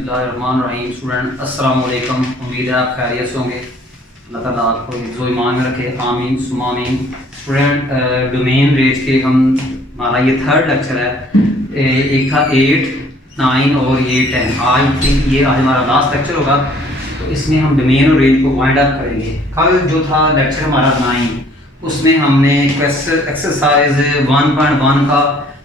बिस्मिल्लाहिर्रहमानिर्रहीम। स्टूडेंट अस्सलाम वालेकुम। उम्मीद है आप खैरियत से होंगे। अल्लाह ताला आपको हिफ्ज़ व ईमान में रखे, आमीन सुम्मा आमीन। स्टूडेंट डोमेन रेंज के हमारा ये थर्ड लेक्चर है। एक था 8, 9 और ये 10। ये आज हमारा लास्ट लेक्चर होगा, तो इसमें हम डोमेन और रेंज को वाइंड अप करेंगे। कल जो था लेक्चर हमारा 9, उसमें हमने एक्सरसाइज 1.1 का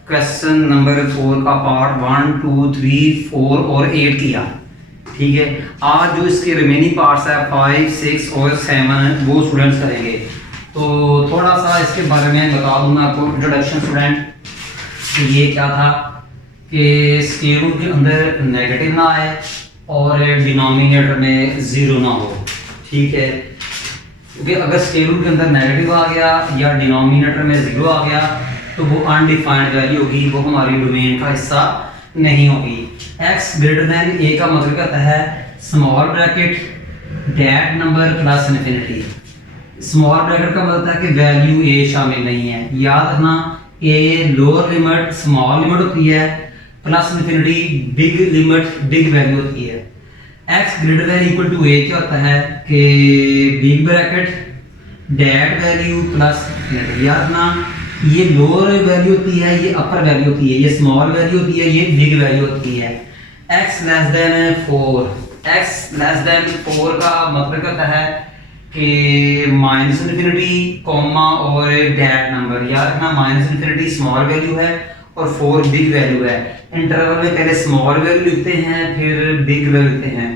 क्वेश्चन नंबर 4 का पार्ट 1, 2, 3, 4 और 8 किया। ठीक है, आज जो इसके रिमेनिंग पार्ट्स है 5, 6 और 7 वो स्टूडेंट्स करेंगे। तो थोड़ा सा इसके बारे में बता दूं मैं आपको इंट्रोडक्शन स्टूडेंट। ये क्या था कि स्क्वायर रूट के अंदर नेगेटिव ना आए और डिनोमिनेटर में ज़ीरो ना हो। ठीक है, क्योंकि अगर स्क्वायर रूट के अंदर नेगेटिव आ गया या डिनोमिनेटर में ज़ीरो आ गया तो वो अनडिफाइंड वैल्यू होगी, वो हमारी डोमेन का हिस्सा नहीं होगी। x ग्रेटर देन a का मतलब कहता है small bracket that number plus infinity. Small bracket का मतलब है कि वैल्यू a शामिल नहीं है। याद रखना, a lower limit small limit होती है, plus infinity big limit big value होती है। x greater than equal to a क्या होता है कि big bracket that value plus infinity. याद रखना, ये लोअर वैल्यू होती है, ये अपर वैल्यू होती है, ये स्मॉल वैल्यू होती है, ये बिग वैल्यू होती है। x less then 4, x less then 4 का मतलब कहता है कि माइनस इन्फिनिटी कॉमा और डैट नंबर। याद रखना, माइनस इन्फिनिटी स्मॉल वैल्यू है और 4 बिग वैल्यू है। इंटरवल में पहले स्मॉल वैल्यू लिखते हैं फिर बिग वैल्यू लिखते हैं।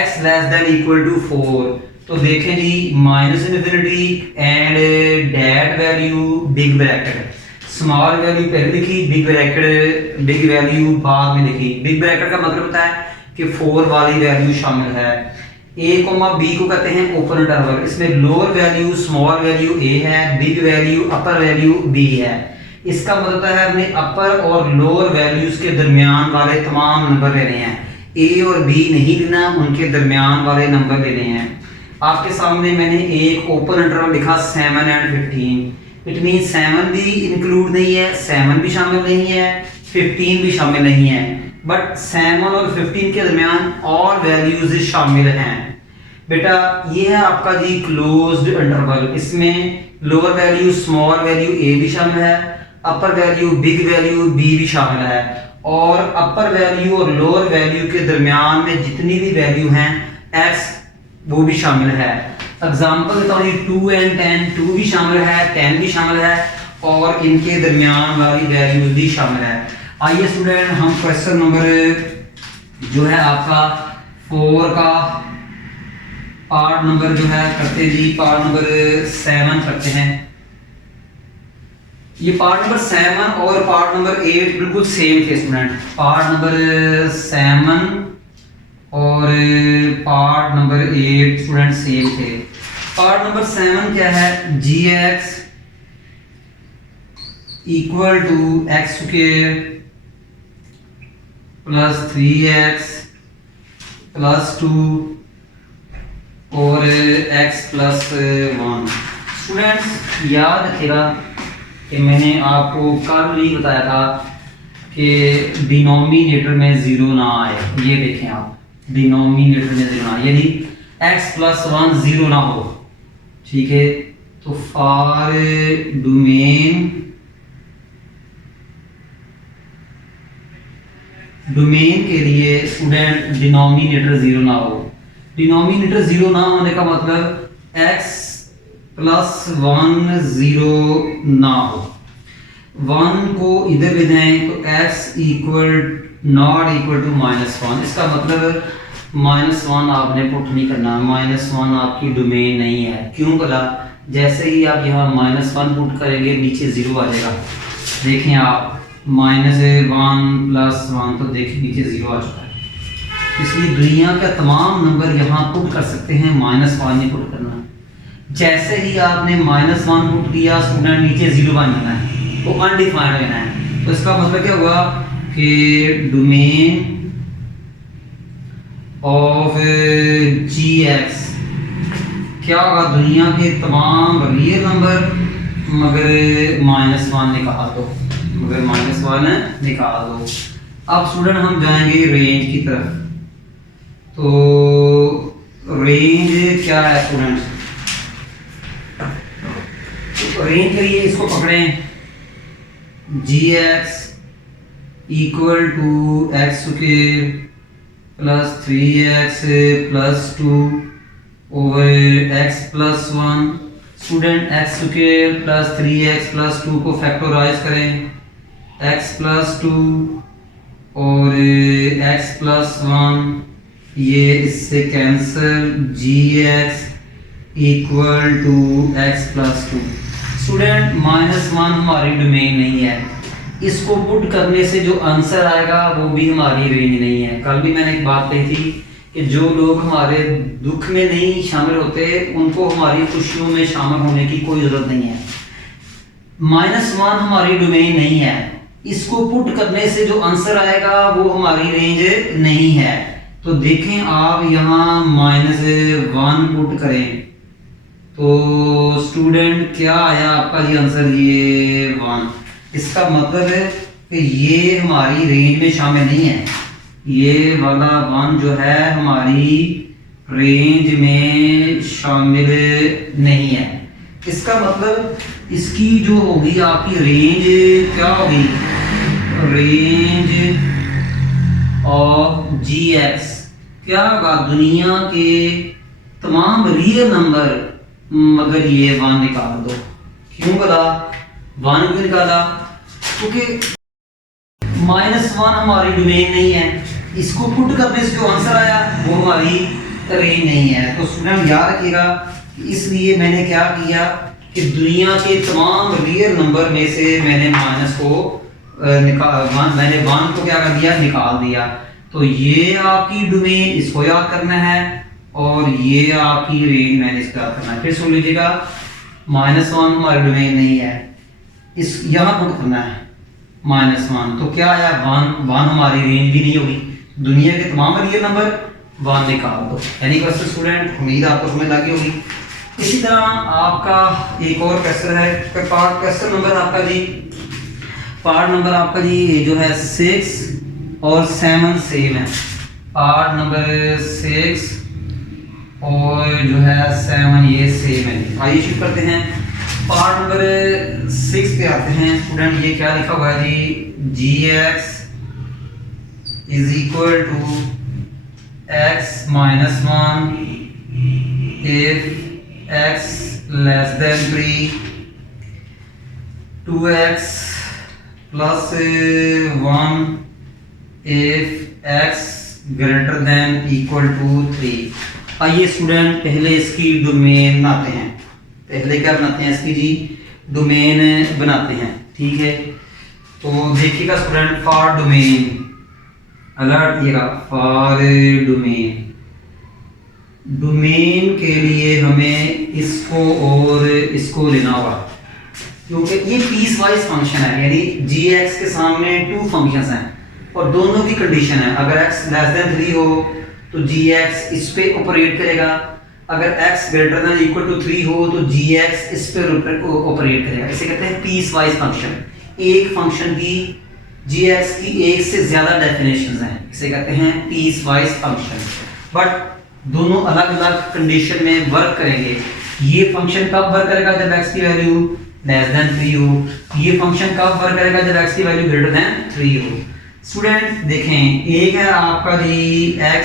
x less than equal to 4, तो देखें जी, minus infinity and that value big bracket, small value पहले लिखी, बिग ब्रैकेट बिग वैल्यू बाद में लिखी। बिग ब्रैकेट का मतलब होता है कि 4 वाली वैल्यू शामिल है। a b को कहते हैं ओपन इंटरवल। इसमें lower value small value a है, बिग वैल्यू अपर वैल्यू b है। इसका मतलब है हमने अपर और लोअर वैल्यूज के दरमियान वाले तमाम नंबर लेने हैं। a और b नहीं लेना, उनके दरमियान वाले नंबर लेने हैं। आपके सामने मैंने एक ओपन इंटरवल लिखा 7 एंड 15। इट मीन 7 भी इंक्लूड नहीं है, 7 भी शामिल नहीं है, 15 भी शामिल नहीं है, बट 7 और 15 के दरमियान और वैल्यूज शामिल हैं। बेटा ये है आपका जी क्लोज्ड इंटरवल। इसमें lower value small value a भी शामिल है, अपर वैल्यू बिग वैल्यू b भी शामिल है, और अपर वैल्यू और लोअर वैल्यू के दरमियान में जितनी भी वैल्यू हैं x वो भी शामिल है। एग्जाम्पल देता हूँ, 2 एंड 10, 2 भी शामिल है, 10 भी शामिल है, और इनके दरमियान वाली वैल्यूज भी शामिल है। आइए स्टूडेंट, हम क्वेश्चन नंबर जो है आपका 4 का पार्ट नंबर जो है करते जी, पार्ट नंबर 7 करते हैं। ये पार्ट नंबर 7 और पार्ट नंबर 8 बिल्कुल सेम थे स्टूडेंट। पार्ट नंबर 7 और पार्ट नंबर 8 स्टूडेंट सेम थे। पार्ट नंबर 7 क्या है, gx equal to x square plus 3x plus 2 और x प्लस 1। स्टूडेंट्स याद रखिएगा कि मैंने आपको कल ही बताया था कि डिनोमिनेटर में ज़ीरो ना आए। ये देखें आप, डिनोमिनेटर में ज़ीरो ना आए, यानी x प्लस 1 ज़ीरो ना हो। ठीक है, तो फॉर डोमेन के लिए स्टूडेंट डिनोमिनेटर ज़ीरो ना हो। डिनोमिनेटर ज़ीरो ना होने का मतलब x प्लस 1 ज़ीरो ना हो। 1 को इधर ले जाएं तो x equal not equal to -1। इसका मतलब -1 आपने पुट नहीं करना, -1 आपकी डोमेन नहीं है। क्यों बोला, जैसे ही आप यहाँ -1 पुट करेंगे नीचे 0 आ जाएगा। देखें आप, -1 प्लस 1, तो देखिए नीचे 0 आ चुका है। इसलिए दुनिया का तमाम नंबर यहाँ पुट कर सकते हैं, -1 नहीं पुट करना। जैसे ही आपने -1 पुट किया स्टूडेंट, नीचे 0 बन जाना है, वो अनडिफाइंड रहना है। तो इसका मतलब क्या हुआ कि डोमेन ऑफ gx क्या होगा, दुनिया के तमाम रियल नंबर मगर -1 निकाल दो, मगर -1 निकाल दो। अब स्टूडेंट हम जाएंगे रेंज की तरफ। तो रेंज क्या है स्टूडेंट्स, तो रेंज के लिए इसको पकड़ें, G x equal to x square plus 3x plus 2 over x plus 1। Student X square plus 3x plus 2 को फैक्टराइज करें, x प्लस 2 और x प्लस 1, ये इससे cancel, g x equal to x plus 2। Student -1 हमारी domain नहीं है, इसको put करने से जो आंसर आएगा वो भी हमारी रेंज नहीं है। कल भी मैंने एक बात कही थी कि जो लोग हमारे दुख में नहीं शामिल होते उनको हमारी खुशियों में शामिल होने की कोई ज़रूरत नहीं है। -1 हमारी डोमेन नहीं है, इसको पुट करने से जो आंसर आएगा वो हमारी रेंज नहीं है। तो देखें आप यहाँ -1 पुट करें तो स्टूडेंट क्या आया आपका जी आंसर, ये 1। इसका मतलब है कि ये हमारी रेंज में शामिल नहीं है, ये वाला 1 जो है हमारी रेंज में शामिल नहीं है। इसका मतलब इसकी जो होगी आपकी रेंज क्या होगी, रेंज ऑफ जी एक्स क्या होगा, दुनिया के तमाम रियल नंबर मगर ये 1 निकाल दो। क्यों बोला 1 क्यों निकाला, क्योंकि -1 हमारी डोमेन नहीं है, इसको पुट करने से जो आंसर आया वो हमारी रेंज नहीं है। तो स्टूडेंट याद रखिएगा, इसलिए मैंने क्या किया कि दुनिया के तमाम रियल नंबर में से मैंने माइनस को मैंने 1 को क्या कर दिया, निकाल दिया। तो ये आपकी डोमेन, इसको याद करना है, और ये आपकी रेंज मैंने इसको याद करना है। फिर सुन लीजिएगा, -1 हमारी डोमेन नहीं है, इस यहाँ पुट करना है -1, तो क्या आया 1 हमारी रेंज भी नहीं होगी, दुनिया के तमाम रियल नंबर 1 निकाल दो। यानी क्वेश्चन स्टूडेंट उम्मीद आपको समझ लगी होगी। इसी तरह आपका एक और क्वेश्चन है, क्वेश्चन नंबर आपका जी, पार्ट नंबर आपका जी जो है 6 और 7 सेम है, पार्ट नंबर 6 और जो है 7 ये सेम है। आइए शुरू करते हैं, पार्ट नंबर 6 पे आते हैं। स्टूडेंट ये क्या लिखा हुआ है जी, G X is equal to x -1 if x less than 3, 2x plus 1 if x greater than equal to 3। आइए स्टूडेंट पहले इसकी डोमेन बनाते हैं, पहले क्या बनाते हैं इसकी जी, डोमेन बनाते हैं, ठीक है। तो देखिएगा स्टूडेंट, फॉर डोमेन, अलर्ट दिएगा, फॉर डोमेन, डोमेन के लिए हमें इसको और इसको लेना होगा, क्योंकि ये पीस वाइज फंक्शन है, यानी जी एक्स के सामने 2 फंक्शंस हैं और दोनों की कंडीशन है, अगर x लेस देन 3 हो तो जी एक्स इस पे ऑपरेट करेगा, अगर x greater than equal to 3 हो तो जी एक्स इस पे ऑपरेट करेगा। इसे कहते हैं पीस वाइज फंक्शन। एक फंक्शन की जी एक्स की एक से ज्यादा डेफिनेशंस हैं, इसे कहते हैं पीस वाइज फंक्शन, बट दोनों अलग अलग कंडीशन में वर्क करेंगे। ये फंक्शन कब वर्क करेगा, जब x की वैल्यू लेस देन 3 हो, ये फंक्शन कब वर्क करेगा, जब x की वैल्यू ग्रेटर देन 3 हो। स्टूडेंट देखें, एक है आपका जी x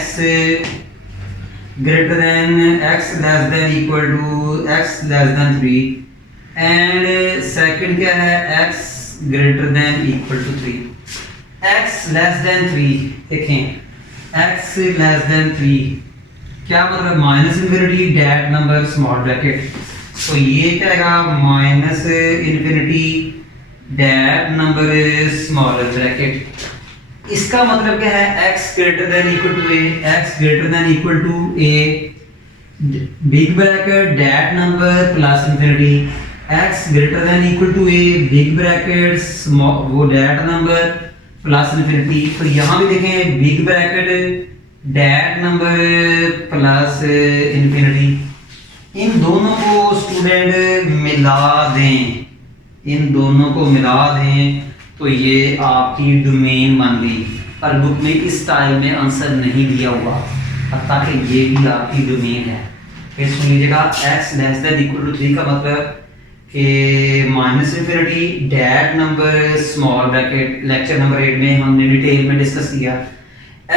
greater than x less than equal to x less than 3 and second क्या है x greater than equal to 3। x less than 3 देखें, x लेस देन 3 क्या मतलब, minus infinity that number small bracket, तो ये क्या आएगा minus infinity that number small bracket. इसका मतलब क्या है, x greater than equal to a, x greater than equal to a big bracket that number plus infinity, x greater than equal to a big bracket वो that number plus infinity. तो यहाँ भी देखें big bracket that number plus infinity, इन दोनों को student मिला दें, इन दोनों को मिला दें तो ये आपकी डोमेन बन गई। पर बुक में इस स्टाइल में आंसर नहीं दिया हुआ, ताकि ये भी आपकी डोमेन है। फिर सुन लीजिएगा, x less than equal to 3 का मतलब कि minus infinity that number small bracket lecture number 8 में हमने डिटेल में डिस्कस किया।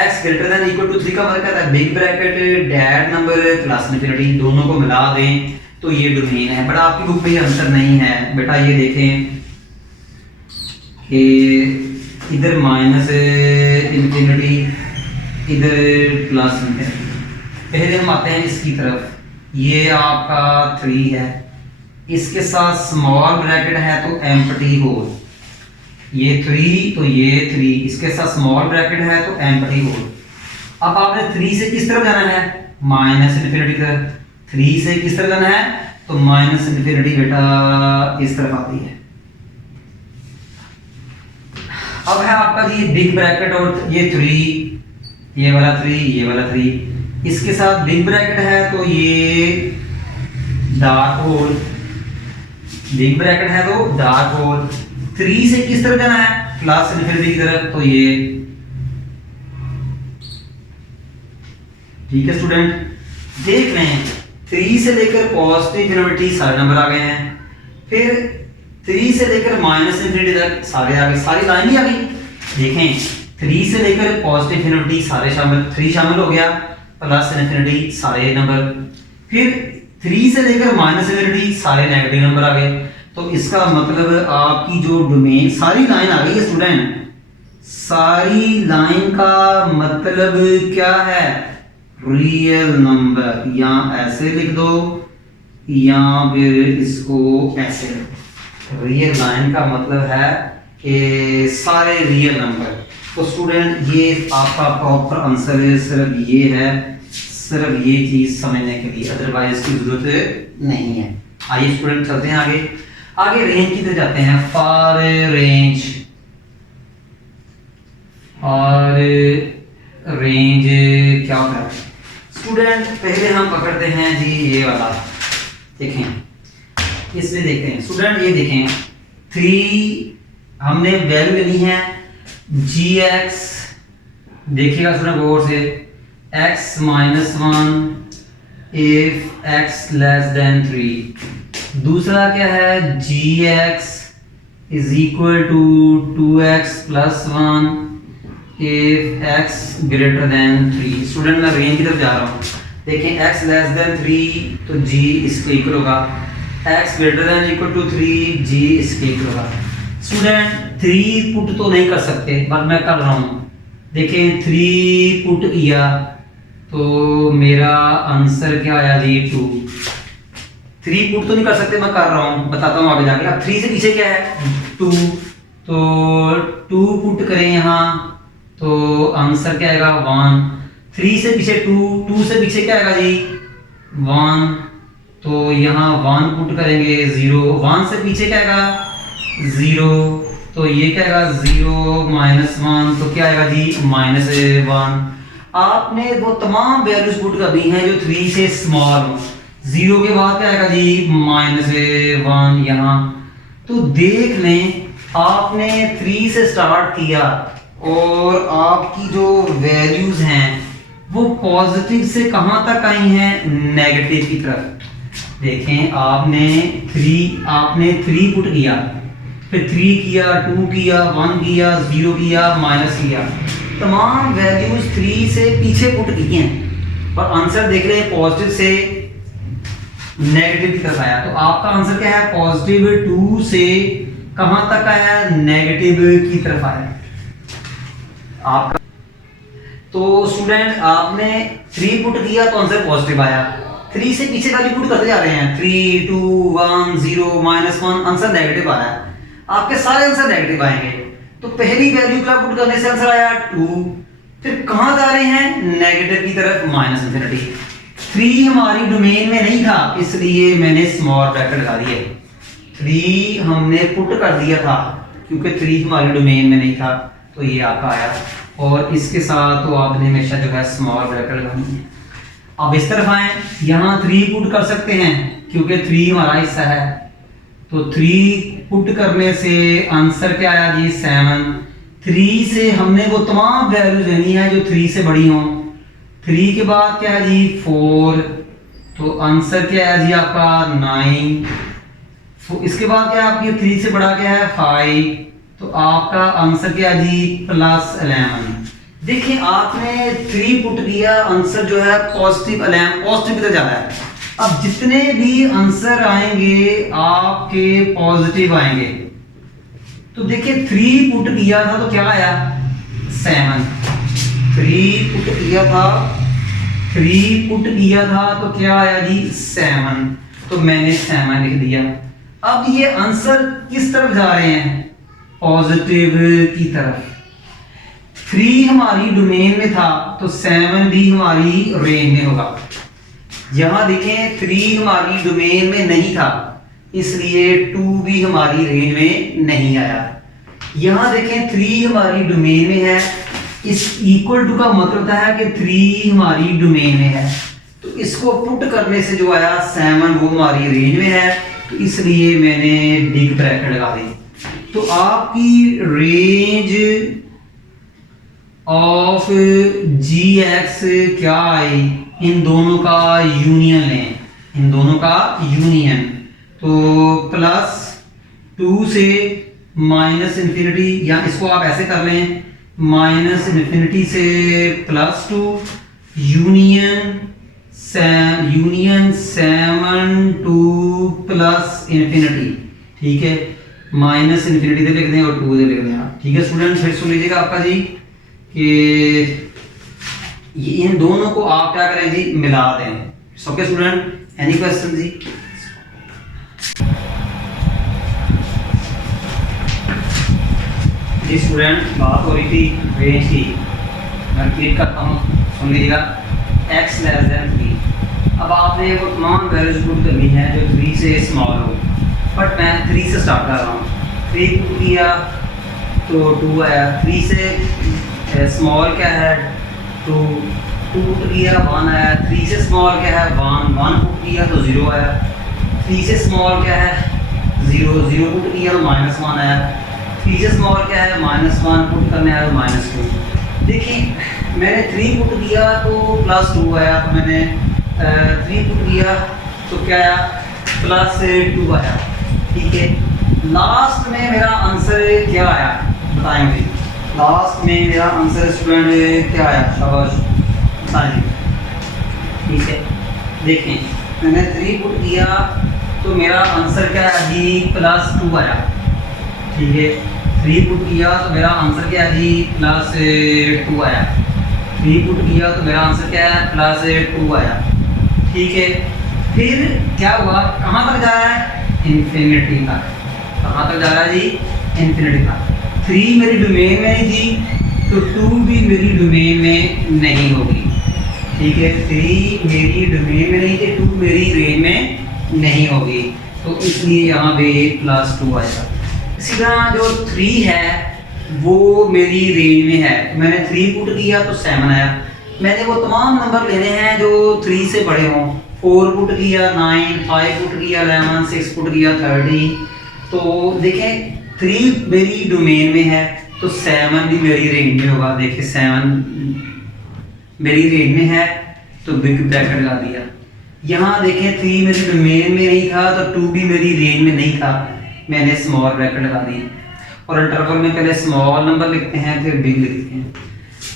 x greater than equal to 3 का मतलब कहता है big bracket that number plus infinity, दोनों को मिला दें तो ये डोमेन है। बट आपकी बुक में ये आंसर नहीं है बेटा। ये देखें कि इधर माइनस इन्फिनिटी इधर प्लस इन्फिनिटी। पहले हम आते हैं इसकी तरफ, ये आपका 3 है, इसके साथ स्मॉल ब्रैकेट है तो एम्प्टी होल, ये 3 तो ये 3, इसके साथ स्मॉल ब्रैकेट है तो एम्प्टी होल। अब आपने 3 से किस तरफ जाना है? माइनस इन्फिनिटी की तरफ। 3 से किस तरफ जाना है? तो माइनस इन्फिनिटी बेटा इस तरफ आती है। अब है आपका जी बिग ब्रैकेट और ये 3, ये वाला 3, ये वाला 3, इसके साथ बिग ब्रैकेट है तो ये डार्क होल, बिग ब्रैकेट है तो डार्क होल। 3 से किस तरफ जाना है? प्लस इन्फिनिटी की तरफ, तो ये। ठीक है स्टूडेंट, देख रहे हैं 3 से लेकर पॉजिटिव इन्फिनिटी सारे नंबर आ गए हैं, फिर 3 से लेकर माइनस इन्फिनिटी तक सारे आ गए, सारी लाइन ही आ गई। देखें 3 से लेकर पॉजिटिव इन्फिनिटी सारे शामिल, 3 शामिल हो गया, प्लस इन्फिनिटी सारे नंबर, फिर 3 से लेकर माइनस इन्फिनिटी सारे नेगेटिव नंबर आ गए। तो इसका मतलब आपकी जो डोमेन सारी लाइन आ गई है स्टूडेंट। सारी लाइन का मतलब क्या है? रियल नंबर, या ऐसे लिख दो या फिर इसको ऐसे लिख दो। रियल लाइन का मतलब है कि सारे रियल नंबर। तो स्टूडेंट ये आपका प्रॉपर आंसर है, सिर्फ ये है, सिर्फ ये चीज समझने के लिए, अदरवाइज की जरूरत नहीं है। आइए स्टूडेंट चलते हैं आगे। आगे रेंज की तरफ जाते हैं। फॉर रेंज, और रेंज क्या होता है स्टूडेंट? पहले हम पकड़ते हैं जी ये वाला, देखें इसमें देखते हैं स्टूडेंट, ये देखें 3 हमने वैल्यू लेनी है gx, देखिएगा स्टूडेंट गौर से, x minus 1 if x less than 3। दूसरा क्या है? gx is equal to 2x plus 1 if x greater than 3। Student मैं रेंज की तरफ जा रहा हूँ, देखें x लेस देन 3 तो g इसके इक्वल होगा, x greater than equal to 3 g इसके इक्वल होगा। स्टूडेंट 3 पुट तो नहीं कर सकते, बट मैं कर रहा हूँ। देखें 3 पुट किया तो मेरा आंसर क्या आया जी? 2। 3 पुट तो नहीं कर सकते, मैं कर रहा हूँ, बताता हूँ आगे जाके। अब 3 से पीछे क्या है? 2, तो 2 पुट करें यहाँ तो आंसर क्या आएगा? 1। 3 से पीछे 2, 2 से पीछे क्या आएगा जी? 1, तो यहाँ 1 पुट करेंगे 0, 1 से पीछे क्या आएगा? 0, तो ये क्या आएगा? 0 माइनस 1, तो क्या आएगा जी? माइनस 1। आपने वो तमाम वैल्यूज पुट कर दी हैं जो 3 से स्मॉल हो। 0 के बाद क्या आएगा जी? माइनस 1 यहाँ। तो देख लें आपने 3 से स्टार्ट किया और आपकी जो वैल्यूज हैं वो पॉजिटिव से कहां तक आई हैं? नेगेटिव की तरफ। देखें आपने 3 पुट किया, फिर 3 किया, 2 किया, 1 किया, 0 किया, माइनस किया, तमाम वैल्यूज 3 से पीछे पुट की हैं और आंसर देख रहे हैं पॉजिटिव से नेगेटिव की तरफ आया। तो आपका आंसर क्या है? पॉजिटिव 2 से कहां तक आया? नेगेटिव की तरफ आया आपका। तो स्टूडेंट आपने 3 पुट किया तो आंसर पॉजिटिव आया, 3 से पीछे वैल्यू पुट करते जा रहे हैं, 3 2 1 0 माइनस 1, आंसर नेगेटिव आया। आपके सारे आंसर नेगेटिव आएंगे। तो पहली वैल्यू क्या पुट करने से आंसर आया? 2। फिर कहां जा रहे हैं? नेगेटिव की तरफ, माइनस इन्फिनिटी। 3 हमारी डोमेन में नहीं था इसलिए मैंने स्मॉल ब्रैकेट लगा दिया। 3 हमने पुट कर दिया था क्योंकि 3 हमारी डोमेन में नहीं था, तो ये आपका आया। और इसके साथ तो आपने हमेशा जो है स्मॉल ब्रैकेट लगानी है। अब इस तरफ आए, यहाँ 3 पुट कर सकते हैं क्योंकि 3 हमारा हिस्सा है, तो 3 पुट करने से आंसर क्या आया जी? 7। 3 से हमने वो तमाम वैल्यू लेनी है जो 3 से बड़ी हों, 3 के बाद क्या है जी 4, तो आंसर क्या है जी आपका 9। इसके बाद क्या है आपकी 3 से बड़ा क्या है 5, तो आपका आंसर क्या है जी +11। देखिए आपने 3 पुट किया, आंसर जो है पॉजिटिव 11, पॉजिटिव की तरफ जा रहा है। अब जितने भी आंसर आएंगे आपके पॉजिटिव आएंगे। तो देखिए 3 पुट किया था तो क्या आया 7, 3 पुट किया था, 3 पुट किया था तो क्या आया जी 7, तो मैंने 7 लिख दिया। अब ये आंसर किस तरफ जा रहे हैं, पॉजिटिव की तरफ। 3 हमारी डोमेन में था तो 7 भी हमारी रेंज में होगा। यहां देखें 3 हमारी डोमेन में नहीं था, इसलिए 2 भी हमारी रेंज में नहीं आया। यहां देखें 3 हमारी डोमेन में है, इस इक्वल टू का मतलब होता है कि 3 हमारी डोमेन में है, तो इसको पुट करने से जो आया 7 वो हमारी रेंज में है, तो इसलिए मैंने बिग ब्रैकेट लगा दी। तो आपकी रेंज ऑफ GX क्या आई, इन दोनों का यूनियन लें, इन दोनों का यूनियन, तो +2 से -इंफिनिटी, या इसको आप ऐसे कर लें -इंफिनिटी से +2 यूनियन 7 टू +इंफिनिटी, ठीक है, -इंफिनिटी से लिख दें और 2 से लिख दें। ठीक है स्टूडेंट, फिर सुन लीजिएगा आपका जी कि ये इन दोनों को आप क्या करें जी मिला दें। सबके स्टूडेंट, एनी क्वेश्चन जी? जी स्टूडेंट, बात हो रही थी रेंज की, मैं रिपीट करता हूँ, सुन लीजिएगा। x <3। अब आपने वो तमाम वैल्यूज पुट करनी है जो 3 से स्मॉल हो, बट मैं 3 से स्टार्ट कर रहा हूँ। 3 पुट किया तो 2 आया, 3 से स्मॉल क्या है 2, 2 पुट किया 1 आया, 3 से स्मॉल क्या है 1, 1 पुट किया तो 0 आया, 3 से स्मॉल क्या है 0, 0 पुट किया तो -1 आया, 3 से स्मॉल क्या है -1 पुट करने आया तो -2। देखिए मैंने 3 पुट किया तो +2 आया, तो मैंने 3 पुट किया तो क्या आया +2 आया। ठीक है, लास्ट में मेरा आंसर क्या आया बताएं मुझे, लास्ट में मेरा आंसर स्टूडेंट क्या आया, शाबाश बताएं। ठीक है, देखें मैंने 3 पुट किया तो मेरा आंसर क्या आया जी +2 आया। ठीक है, 3 पुट किया तो मेरा आंसर क्या है जी +2 आया, 3 पुट किया तो मेरा आंसर क्या है +2 आया। ठीक है, फिर क्या हुआ, कहाँ तक जा रहा है इन्फिनिटी तक, कहाँ तक जा रहा है जी इन्फिनिटी तक। 3 मेरी डोमेन में नहीं थी तो 2 भी मेरी डोमेन में नहीं होगी। ठीक है, 3 मेरी डोमेन में नहीं थी, 2 मेरी रेंज में नहीं होगी, तो इसलिए यहाँ पे +2 आएगा। इसी तरह जो 3 है वो मेरी रेंज में है, तो मैंने 3 पुट किया तो 7 आया। मैंने वो तमाम नंबर लेने हैं जो 3 से बड़े हों, 4 पुट किया 9, 5 पुट किया 11, 6 पुट किया 30। तो देखें 3 मेरी डोमेन में है तो 7 भी मेरी रेंज में होगा। देखिए 7 मेरी रेंज में है तो बिग ब्रैकेट लगा दिया। यहाँ देखें 3 मेरी डोमेन में नहीं था तो 2 भी मेरी रेंज में नहीं था, मैंने स्मॉल ब्रैकेट लगा दी। और इंटरवल में पहले स्मॉल नंबर लिखते हैं फिर बिग लिखते हैं।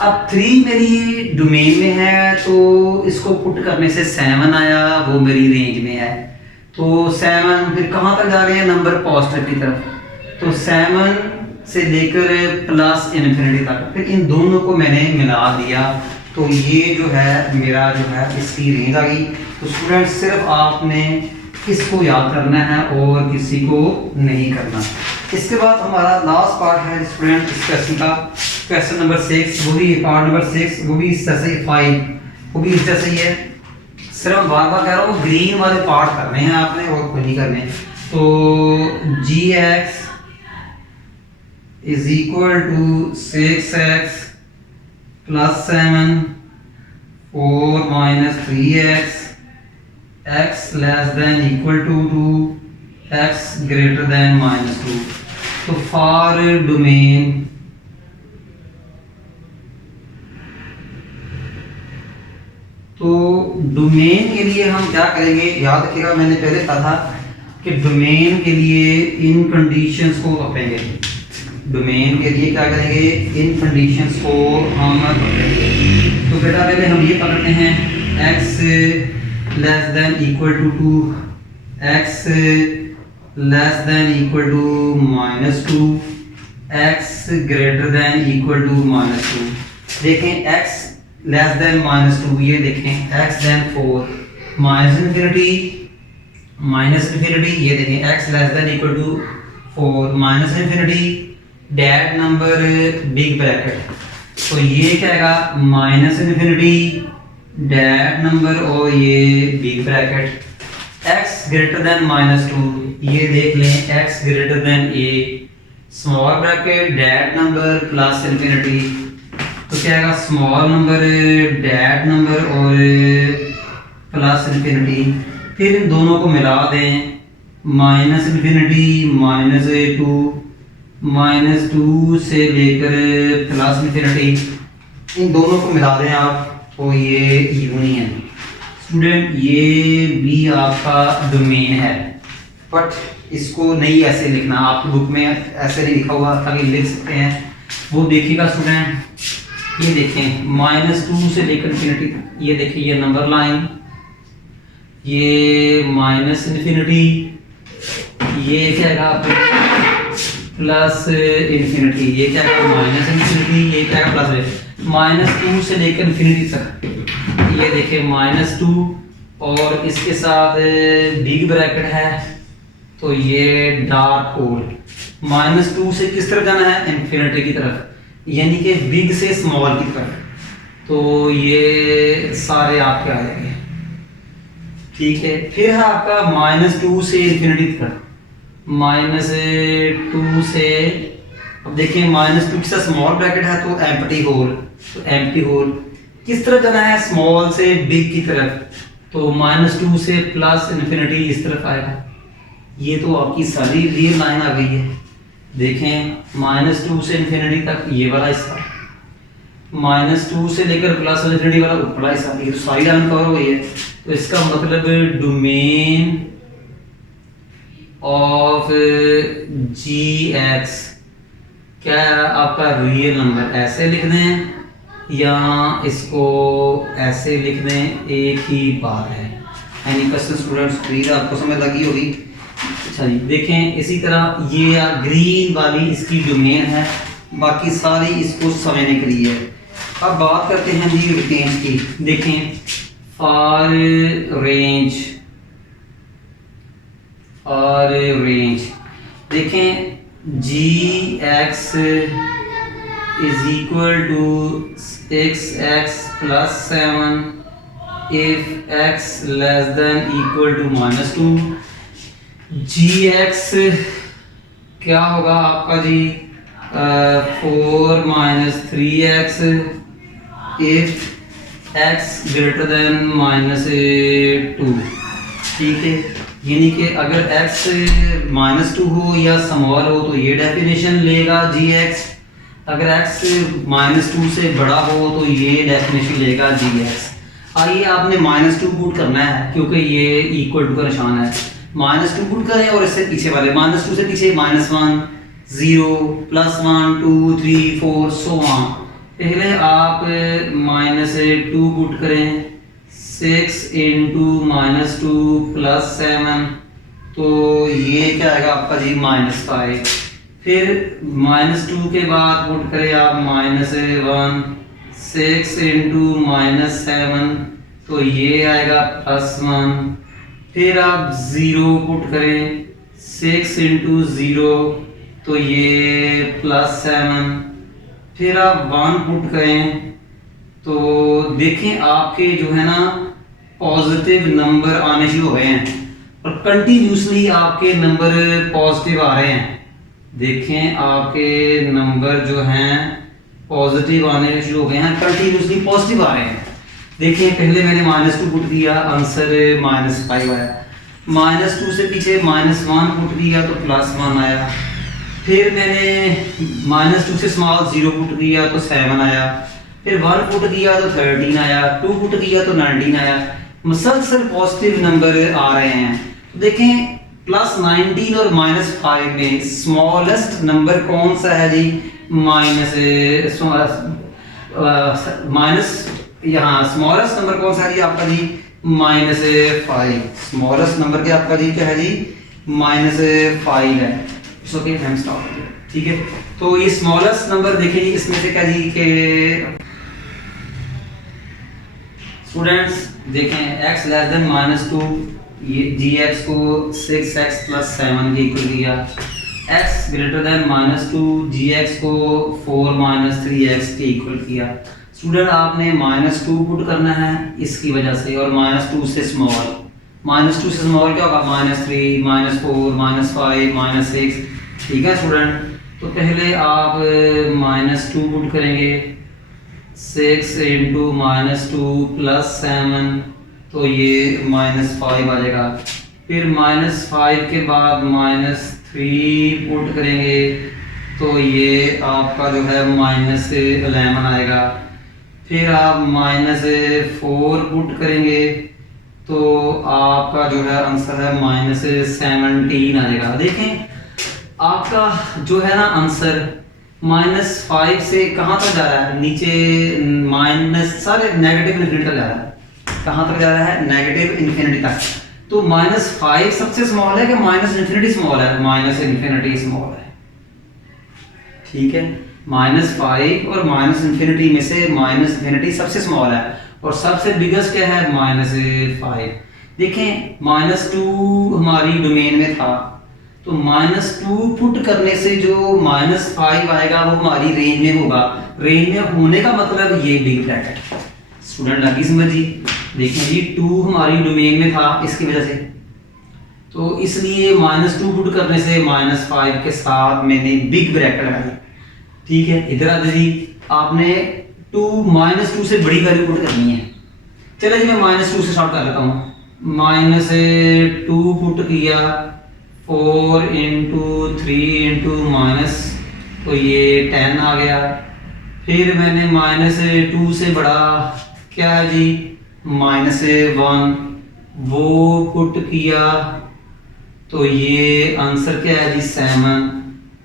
अब 3 मेरी डोमेन में है तो इसको पुट करने से 7 आया, वो मेरी रेंज में है। तो 7 फिर कहाँ तक जा रहे हैं नंबर पॉजिटिव की तरफ, तो 7 से लेकर +इंफिनिटी तक, फिर इन दोनों को मैंने मिला दिया तो ये जो है मेरा जो है इसकी रेंज आ गई। तो स्टूडेंट सिर्फ आपने इसको याद करना है और किसी को नहीं करना। इसके बाद हमारा लास्ट पार्ट है स्टूडेंट इस क्वेश्चन का, क्वेश्चन नंबर 6, वो भी पार्ट नंबर 6, वो भी इस तरह से 5, वो भी इस तरह से ही है। सिर्फ बार बार कह रहा हूँ ग्रीन वाले पार्ट करने हैं आपने और कोई नहीं करने। तो GX is equal to 6x plus 7 4 minus 3x x less than equal to 2 x greater than -2। तो for domain तो डोमेन के लिए हम क्या करेंगे, याद रखिएगा मैंने पहले कहा था कि डोमेन के लिए इन कंडीशंस को रखेंगे। डोमेन के लिए क्या करेंगे, इन कंडीशंस को हम रखेंगे। तो बेटा पहले हम ये पकड़ते हैं x less than equal to 2, x less than equal to -2, x greater than equal to -2। देखें x लेस देन -2, ये देखें x देन 4, माइनस इन्फिनिटी, ये देखें x less than equal to 4, minus infinity, that number big bracket, तो ये क्या आएगा minus infinity, that number और ये big bracket, x greater than -2, ये देख लें x greater then a, small bracket, that number plus infinity, तो क्या आएगा स्मॉल नंबर, डैट नंबर और प्लस इन्फिनिटी। फिर इन दोनों को मिला दें, माइनस इन्फिनिटी -2 से लेकर प्लस इन्फिनिटी, इन दोनों को मिला दें आप, तो ये यूनियन। स्टूडेंट ये भी आपका डोमेन है, बट इसको नहीं ऐसे लिखना, आपकी बुक में ऐसे नहीं लिखा हुआ, ताकि लिख सकते हैं वो देखिएगा स्टूडेंट। ये देखें -2 से लेकर इन्फिनिटी तक, ये देखिए ये नंबर लाइन, ये माइनस इन्फिनिटी, ये क्या है प्लस इन्फिनिटी, ये क्या है माइनस इन्फिनिटी, ये क्या है प्लस, -2 से लेकर इन्फिनिटी तक, ये देखिए -2 और इसके साथ बिग ब्रैकेट है, तो ये डार्क होल, -2 से किस तरफ जाना है, इन्फिनिटी की तरफ, यानी कि बिग से स्मॉल की तरफ, तो ये सारे आपके आ जाएंगे। ठीक है, फिर है आपका -2 से इन्फिनिटी तक, -2 से, अब देखिए -2 के साथ स्मॉल ब्रैकेट है तो एम्प्टी होल, तो एम्प्टी होल किस तरफ जाना है, स्मॉल से बिग की तरफ, तो -2 से प्लस इन्फिनिटी इस तरफ आएगा। ये तो आपकी सारी रियल लाइन आ गई है। देखें -2 से इन्फिनिटी तक ये वाला हिस्सा, -2 से लेकर प्लस इन्फिनिटी वाला ऊपरला हिस्सा, ये तो सारी लाइन कवर हो गई है। तो इसका मतलब डोमेन ऑफ GX क्या है, आपका रियल नंबर, ऐसे लिख दें या इसको ऐसे लिख दें, एक ही बात है। एनी क्वेश्चन स्टूडेंट्स, प्लीज आपको समझ लगी होगी। अच्छा जी, देखें इसी तरह ये ग्रीन वाली इसकी डोमेन है, बाकी सारी इसको समझने के लिए है। अब बात करते हैं जी रेंज की। देखें फॉर रेंज देखें GX is equal to XX plus 7 if x less than equal to -2। GX क्या होगा आपका जी, 4 - 3x if x greater than -2। ठीक है, यानी कि अगर x -2 हो या स्मॉल हो तो ये डेफिनेशन लेगा GX, अगर x -2 से बड़ा हो तो ये डेफिनेशन लेगा GX। आइए आपने -2 पुट करना है क्योंकि ये इक्वल टू का निशान है, -2 पुट करें और इससे पीछे वाले -2 से पीछे -1 0 +1 2 3 4 सो ऑन। पहले आप -2 पुट करें, 6 × -2 + 7, तो ये क्या आएगा आपका जी -5। फिर -2 के बाद पुट करें आप -1 6 × -7, तो ये आएगा +1। फिर आप 0 पुट करें, 6 × 0, तो ये +7। फिर आप 1 पुट करें, तो देखें आपके जो है ना पॉजिटिव नंबर आने शुरू हो गए हैं और कंटिन्यूसली आपके नंबर पॉजिटिव आ रहे हैं। देखें आपके नंबर जो हैं पॉजिटिव आने शुरू हो गए हैं, कंटिन्यूसली पॉजिटिव आ रहे हैं। देखिए पहले मैंने -2 पुट किया, आंसर -5 आया। -2 से पीछे -1 पुट किया तो +1 आया। फिर मैंने -2 से स्मॉल 0 पुट किया तो 7 आया। फिर 1 पुट किया तो 13 आया, 2 पुट किया तो 19 आया। मुसलसल पॉजिटिव नंबर आ रहे हैं। तो देखें प्लस 19 और -5 में स्मॉलेस्ट नंबर कौन सा है जी? यहाँ स्मॉलेस्ट नंबर कौन सा है जी आपका जी? -5। स्मॉलेस्ट नंबर क्या आपका जी क्या है जी? -5 है। Okay time stop. ठीक है, तो ये स्मॉलेस्ट नंबर देखें जी, इसमें से क्या जी के स्टूडेंट्स देखें x लेस देन -2, ये gx को 6x + 7 के इक्वल किया, x ग्रेटर देन -2 gx को 4 - 3x के इक्वल किया। स्टूडेंट आपने -2 पुट करना है इसकी वजह से, और -2 से स्मॉल, -2 से स्मॉल क्या होगा? -3 -4 -5 -6। ठीक है स्टूडेंट, तो पहले आप -2 पुट करेंगे, 6 × -2 + 7, तो ये -5 आ जाएगा। फिर -5 के बाद -3 पुट करेंगे, तो ये आपका जो है -11 आएगा। फिर आप -4 पुट करेंगे, तो आपका जो है आंसर है -17 आ जाएगा। देखें आपका जो है ना आंसर -5 से कहाँ तक जा रहा है? नीचे माइनस सारे नेगेटिव इन्फिनिटी तक जा रहा है। कहाँ तक जा रहा है? नेगेटिव इन्फिनिटी तक। तो -5 सबसे स्मॉल है कि -∞ स्मॉल है? -∞ स्मॉल है। ठीक है, -5 और -∞ में से -∞ सबसे स्मॉल है, और सबसे बिगेस्ट क्या है? -5। देखें -2 हमारी डोमेन में था, तो -2 पुट करने से जो -5 आएगा वो हमारी रेंज में होगा। रेंज में होने का मतलब ये बिग ब्रैकेट। स्टूडेंट लगी समझ जी? देखें जी 2 हमारी डोमेन में था इसकी वजह से, तो इसलिए -2 पुट करने से -5 के साथ मैंने बिग ब्रैकेट लगाई। ठीक है, इधर आ जी, आपने -2 से बड़ी वैल्यू पुट करनी है। चलो जी मैं -2 से स्टार्ट कर लेता हूँ। -2 पुट किया, 4 × 3 × तो ये 10 आ गया। फिर मैंने -2 से बड़ा क्या है जी? -1, वो पुट किया, तो ये आंसर क्या है जी? 7।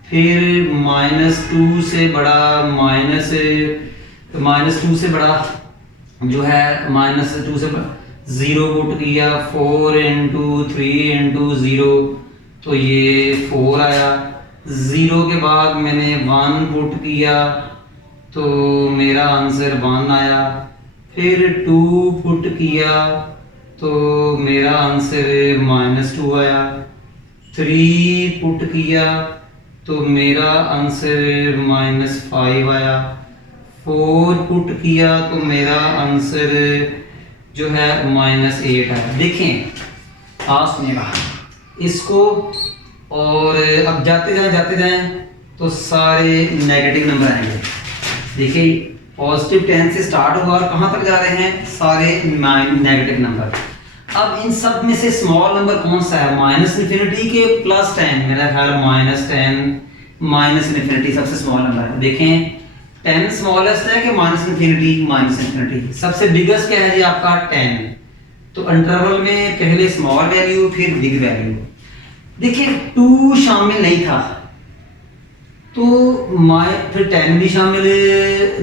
फिर -2 से बड़ा -2 से बड़ा जो है -2 से 0 पुट किया, 4 × 3 × 0, तो ये 4 आया। 0 के बाद मैंने 1 पुट किया, तो मेरा आंसर 1 आया। फिर 2 पुट किया, तो मेरा आंसर -2 आया। 3 पुट किया, तो मेरा आंसर -5 आया। 4 पुट किया, तो मेरा आंसर जो है -8 है। देखें आप सुनिएगा इसको, और अब जाते जाएं तो सारे नेगेटिव नंबर आएंगे। देखिए पॉजिटिव 10 से स्टार्ट हुआ और कहाँ तक जा रहे हैं? सारे नेगेटिव नंबर। अब इन सब में से स्मॉल नंबर कौन सा है? -∞ के +10, मेरा ख्याल -10 -∞ सबसे स्मॉल नंबर है। देखें 10 स्मॉलेस्ट है कि -∞? सबसे बिगेस्ट क्या है जी आपका? 10। तो इंटरवल में पहले स्मॉल वैल्यू फिर बिग वैल्यू। देखिए 2 शामिल नहीं था, तो फिर 10 भी शामिल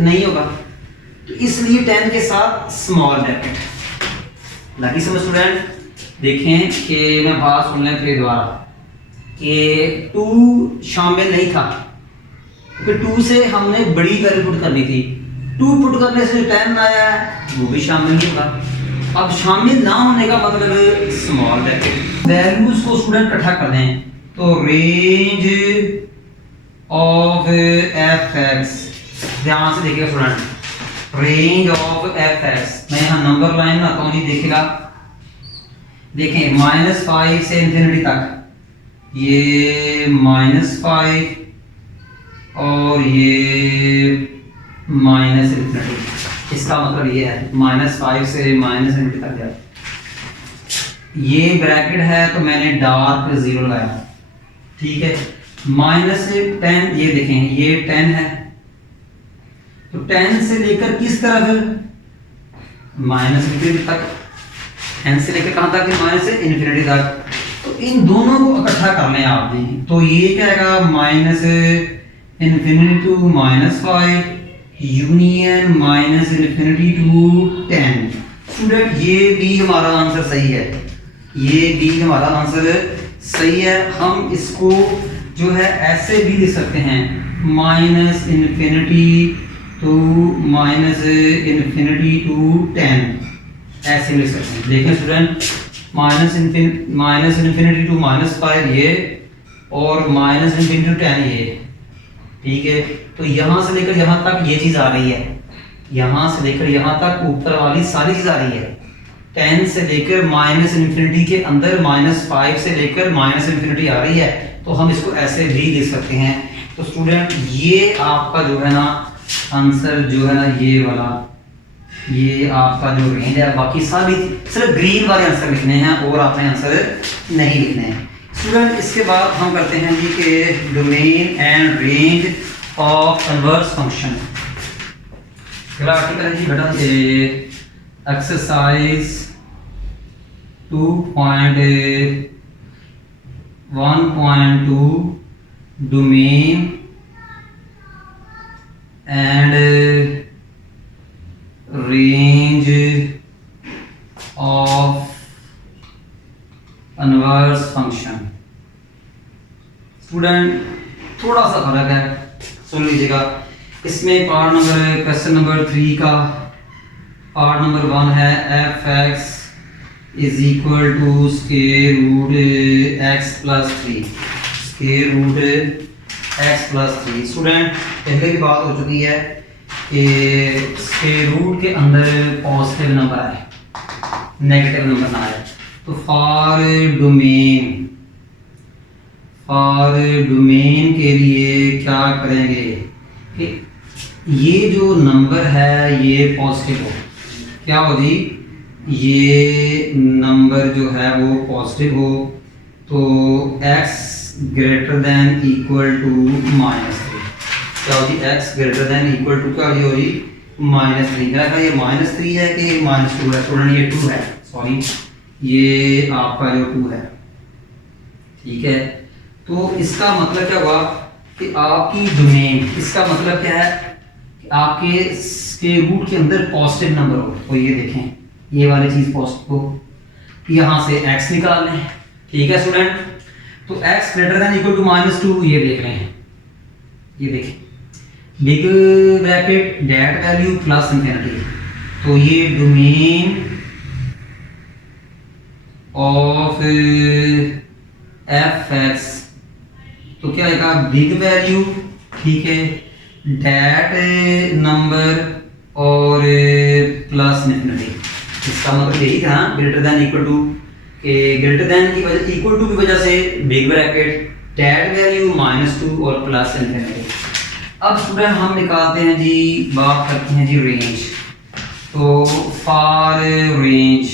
नहीं होगा, तो इसलिए 10 के साथ स्मॉल ब्रैकेट लगी समझ स्टूडेंट? देखें कि मैं बात सुन लें फिर दोबारा कि 2 शामिल नहीं था, फिर 2 से हमने बड़ी वैल्यू पुट करनी थी। 2 पुट करने से 10 आया है वो भी शामिल नहीं होगा। अब शामिल ना होने का मतलब स्मॉल ब्रैकेट। वैल्यूज को स्टूडेंट इकट्ठा कर दें, तो रेंज ऑफ f(x), ध्यान से देखिएगा स्टूडेंट, रेंज ऑफ f(x), मैं यहाँ नंबर लाइन बनाता हूँ जी, देखिएगा। देखें -5 से इन्फिनिटी तक ये -5 और ये -∞। इसका मतलब ये है -5 से -∞ तक जाए। ये ब्रैकेट है तो मैंने डार्क 0 लगाया। ठीक है, -10 ये देखें ये 10 है, तो 10 से लेकर किस तरफ, माइनस इन्फिनिटी तक, 10 से लेकर कहां तक, माइनस इन्फिनिटी तक। तो इन दोनों को इकट्ठा कर लें आप जी, तो ये क्या आएगा, minus infinity to -5 union minus infinity to 10। स्टूडेंट ये भी हमारा आंसर सही है, ये भी हमारा आंसर सही है। हम इसको जो है ऐसे भी लिख सकते हैं, माइनस इन्फिनिटी टू -10, ऐसे लिख सकते हैं। देखें स्टूडेंट, माइनस इन्फिनिटी टू -5 ये, और माइनस इन्फिनिटी टू 10 ये, ठीक है। तो यहाँ से लेकर यहाँ तक ये चीज़ आ रही है, यहाँ से लेकर यहाँ तक ऊपर वाली सारी चीज़ आ रही है। 10 से लेकर माइनस इन्फिनिटी के अंदर -5 से लेकर माइनस इन्फिनिटी आ रही है, तो हम इसको ऐसे भी लिख सकते हैं। तो स्टूडेंट ये आपका जो है ना आंसर जो है ना ये वाला, ये आपका जो रेंज है, बाकी सारी सिर्फ ग्रीन वाले आंसर लिखने हैं और आपने आंसर नहीं लिखने हैं। स्टूडेंट इसके बाद हम करते हैं जी कि domain and range of inverse function. अगला आर्टिकल है जी बेटा ये exercise 2.1.2 domain and range of inverse function. Student थोड़ा सा फर्क है, सुन लीजिएगा। इसमें पार्ट नंबर क्वेश्चन नंबर 3 का पार्ट नंबर 1 है f(x) is equal to square root x plus 3, square root x plus 3। Student पहले की बात हो चुकी है कि स्क्वायर रूट के अंदर पॉजिटिव नंबर आए, नेगेटिव नंबर ना आए। तो फॉर डोमेन के लिए क्या करेंगे कि ये जो नंबर है ये पॉजिटिव हो, क्या हो जी, ये नंबर जो है वो पॉजिटिव हो, तो x greater than equal to -3, क्या हो जी, x greater than equal to क्या हो जी, -3। क्या ये -3 है कि -2 है? स्टूडेंट ये 2 है, सॉरी ये आपका जो 2 है, ठीक है। तो इसका मतलब क्या हुआ कि आपकी डोमेन, इसका मतलब क्या है कि आपके स्क्वायर रूट के अंदर पॉजिटिव नंबर हो। तो ये देखें ये वाली चीज पॉजिटिव हो, यहाँ से x निकाल लें, ठीक है स्टूडेंट। तो x greater than equal to -2 ये देख रहे हैं, ये देखें big bracket that value plus infinity. तो ये डोमेन ऑफ f(x) तो क्या आएगा, बिग वैल्यू, ठीक है, डेट नंबर और प्लस इंफिनिटी। इसका मतलब यही था ग्रेटर देन इक्वल टू, के ग्रेटर देन की वजह, इक्वल टू की वजह से बिग ब्रैकेट डेट वैल्यू -2 और प्लस इंफिनिटी। अब स्टूडेंट हम निकालते हैं जी, बात करते हैं जी रेंज। तो for range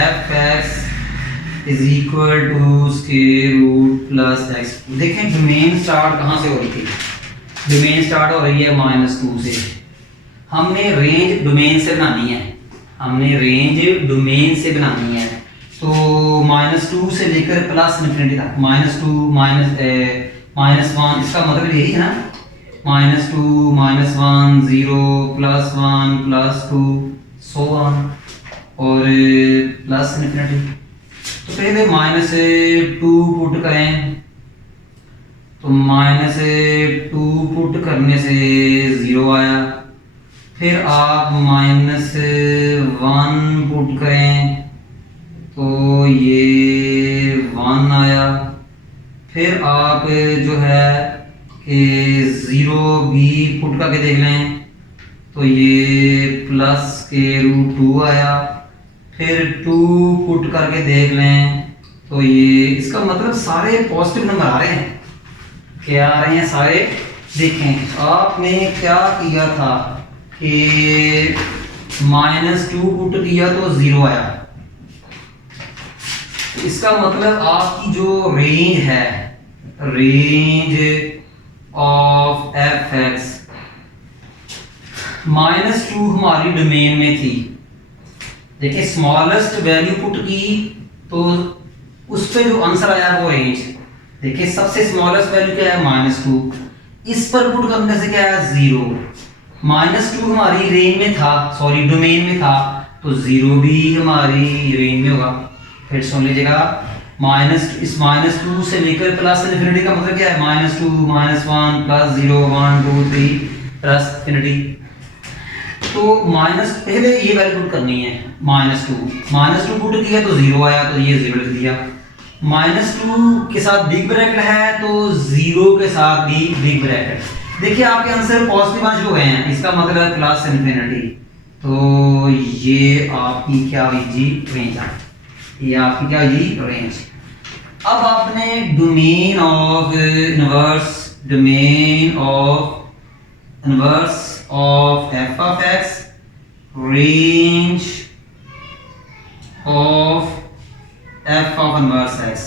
f(x) is equal to square root plus x। देखें डोमेन स्टार्ट कहाँ से हो रही थी, डोमेन स्टार्ट हो रही है -2 से। हमने रेंज डोमेन से बनानी है, हमने रेंज डोमेन से बनानी है। तो -2 से लेकर प्लस इंफिनिटी तक, -2 -1, इसका मतलब यही है ना, -2 -1 0 +1 +2 सो ऑन और प्लस इंफिनिटी। तो पहले -2 पुट करें, तो -2 पुट करने से 0 आया। फिर आप -1 पुट करें तो ये 1 आया। फिर आप जो है कि 0 भी पुट करके देख लें तो ये प्लस के √2 आया। फिर 2 पुट करके देख लें तो ये, इसका मतलब सारे पॉजिटिव नंबर आ रहे हैं, क्या आ रहे हैं सारे। देखें आपने क्या किया था कि -2 पुट किया तो 0 आया। इसका मतलब आपकी जो रेंज है, रेंज ऑफ एफ एक्स -2 हमारी डोमेन में थी। देखिए स्मॉलेस्ट वैल्यू पुट की तो उस पे जो आंसर आया वो रेंज। देखिए सबसे स्मॉलेस्ट वैल्यू क्या है -2, इस पर पुट करने से क्या है 0। -2 हमारी रेंज में था, सॉरी डोमेन में था, तो 0 भी हमारी रेंज में होगा। फिर सुन लीजिएगा, इस -2 से लेकर प्लस इन्फिनिटी का मतलब क्या है, -2 -1 +0 1 2 3 प्लस इन्फिनिटी। तो माइनस पहले ये वैल्यू पुट करनी है, -2 पुट किया तो 0 आया, तो ये 0 लिख दिया। -2 के साथ बिग ब्रैकेट है तो 0 के साथ भी बिग ब्रैकेट। देखिए आपके आंसर पॉजिटिव आंसर हो गए हैं, इसका मतलब है प्लस इन्फिनिटी। तो ये आपकी क्या हुई जी, रेंज आ, ये आपकी क्या हुई रेंज। अब आपने domain of inverse of f of x, range of f of inverse x।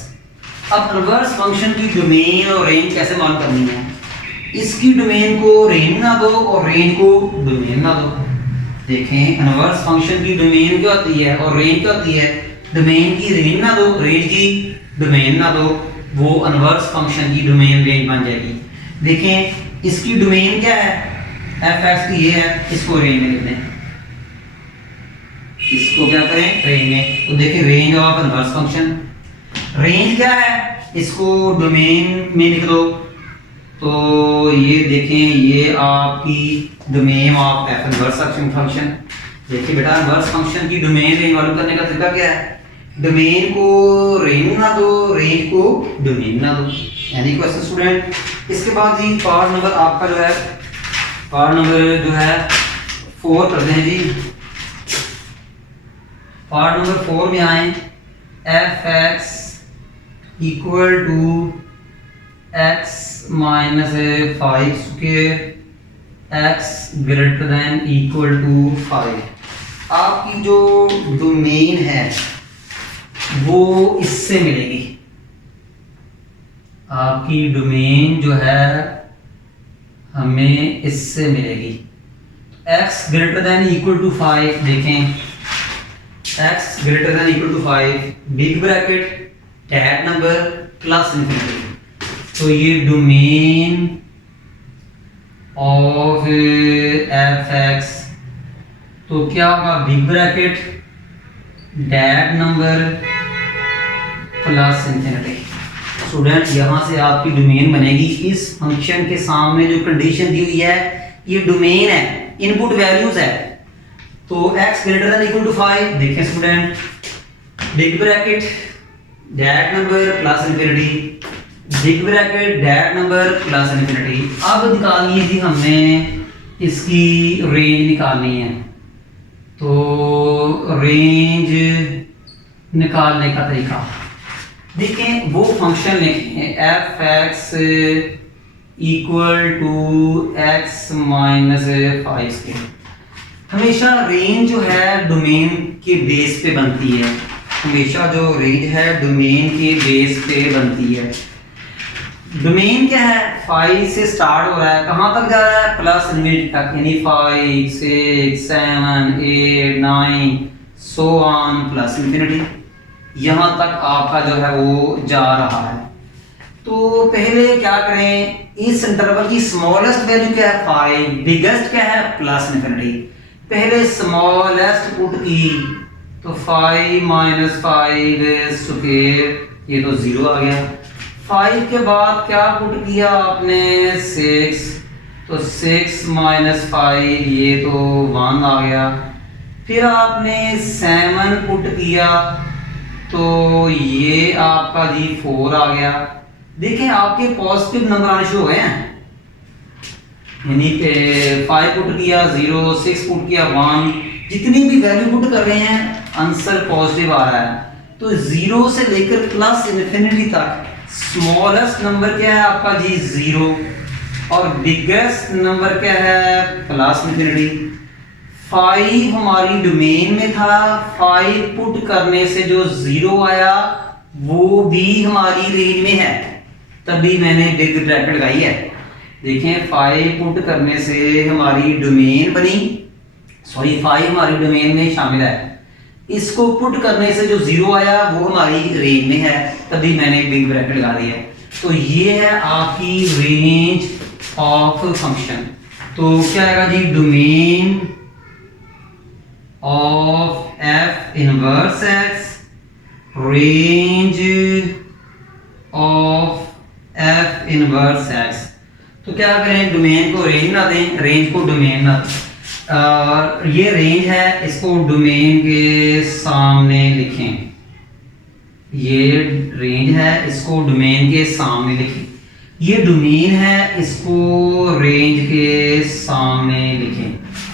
अब इनवर्स फंक्शन की डोमेन और रेंज कैसे मालूम करनी है, इसकी डोमेन को रेंज ना दो और रेंज को डोमेन ना दो। देखें इनवर्स फंक्शन की डोमेन क्या होती है और रेंज क्या होती है, डोमेन की रेंज ना दो, रेंज की डोमेन ना दो, वो इनवर्स फंक्शन की डोमेन रेंज बन जाएगी। देखें इसकी डोमेन क्या है, एफ एक्स की ये है, इसको रेंज में लिख दें, इसको क्या करें रेंज में। तो देखिए range of inverse function, range क्या है, इसको डोमेन में लिख दो। तो ये देखें ये आपकी domain of F inverse function. देखिए बेटा इनवर्स फंक्शन की डोमेन रेंज मालूम करने का तरीका क्या है, डोमेन को रेंज ना दो, रेंज को डोमेन ना दो। यानी क्वेश्चन स्टूडेंट इसके बाद जी पार्ट नंबर आपका जो है, पार्ट नंबर जो है 4 करते हैं जी। पार्ट नंबर 4 में आए, f x equal to x minus 5 square x greater than equal to 5। आपकी जो डोमेन है वो इससे मिलेगी, आपकी डोमेन जो है हमें इससे मिलेगी। x greater than equal to 5, देखें x greater than equal to 5 big bracket that number plus infinity. तो ये डोमेन ऑफ एफ एक्स, तो क्या होगा big bracket that number plus infinity. Student यहाँ से आपकी डोमेन बनेगी, इस फंक्शन के सामने जो कंडीशन दी हुई है ये डोमेन है, इनपुट वैल्यूज है। तो x greater than equal to 5, देखें student big bracket that number plus infinity, big bracket that number plus infinity. अब निकालनी है जी हमने इसकी रेंज निकालनी है। तो रेंज निकालने का तरीका देखें, वो फंक्शन लिखें f x equal to x minus 5 के। हमेशा रेंज जो है डोमेन के बेस पे बनती है, हमेशा जो रेंज है डोमेन के बेस पे बनती है। डोमेन क्या है, 5 से स्टार्ट हो रहा है, कहाँ तक जा रहा है प्लस इन्फिनिटी तक, यानी 5 6 7 8 9 सो ऑन प्लस इन्फिनिटी, यहाँ तक आपका जो है वो जा रहा है। तो पहले क्या करें, इस इंटरवल की स्मॉलेस्ट वैल्यू क्या है 5, बिगेस्ट क्या है प्लस इन्फिनिटी। पहले स्मॉलेस्ट पुट की तो 5 माइनस 5 स्क्वायर, ये तो 0 आ गया। 5 के बाद क्या पुट किया आपने 6, तो 6 माइनस 5 ये तो 1 आ गया। फिर आपने 7 पुट किया तो ये आपका जी 4 आ गया। देखें आपके पॉजिटिव नंबर आने शुरू हो गए हैं, यानी कि 5 पुट किया 0, 6 पुट किया 1, जितनी भी वैल्यू पुट कर रहे हैं आंसर पॉजिटिव आ रहा है। तो 0 से लेकर प्लस इन्फिनिटी तक स्मॉलेस्ट नंबर क्या है आपका जी 0, और बिगेस्ट नंबर क्या है प्लस इन्फिनिटी। 5 हमारी डोमेन में था, 5 पुट करने से जो 0 आया वो भी हमारी रेंज में है। तभी मैंने बिग ब्रैकेट लगाई है। देखें 5 पुट करने से हमारी डोमेन बनी, सॉरी 5 हमारी डोमेन में शामिल है। इसको पुट करने से जो 0 आया वो हमारी रेंज में है, तभी मैंने बिग ब्रैकेट लगा दी है। तो ये है आपकी रेंज ऑफ फंक्शन। तो क्या आएगा जी, domain of F inverse X, range of F inverse X. तो क्या करें, डोमेन को रेंज ना दें, रेंज को डोमेन ना दें। ये रेंज है, इसको डोमेन के सामने लिखें। ये रेंज है, इसको डोमेन के सामने लिखें। ये डोमेन है, इसको रेंज के सामने लिखें।